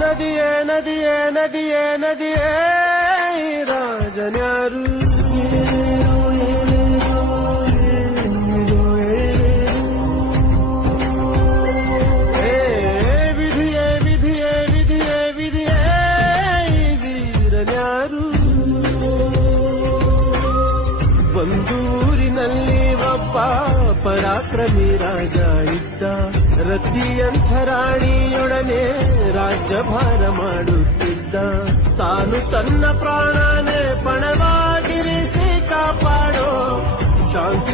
ನದಿಯೇ ನದಿಯೇ ನದಿಯೇ ನದಿಯೇ ರಾಜನ್ಯಾರು ವಿಧಿಯೇ ವಿಧಿಯೇ ವಿಧಿಯೇ ವಿಧಿಯೇ ವೀರನ್ಯಾರು ಒಂದೂರಿನಲ್ಲಿ ಒಬ್ಬ ಪರಾಕ್ರಮಿ ರಾಜ ಇದ್ದ ರತಿಯಂಥ ರಾಣಿಯೊಡನೆ ರಾಜ್ಯಭಾರ ಮಾಡುತ್ತಿದ್ದ ತಾನು ತನ್ನ ಪ್ರಾಣನೇ ಪಣವಾಗಿರಿಸಿ ಕಾಪಾಡೋ ಶಾಂತಿ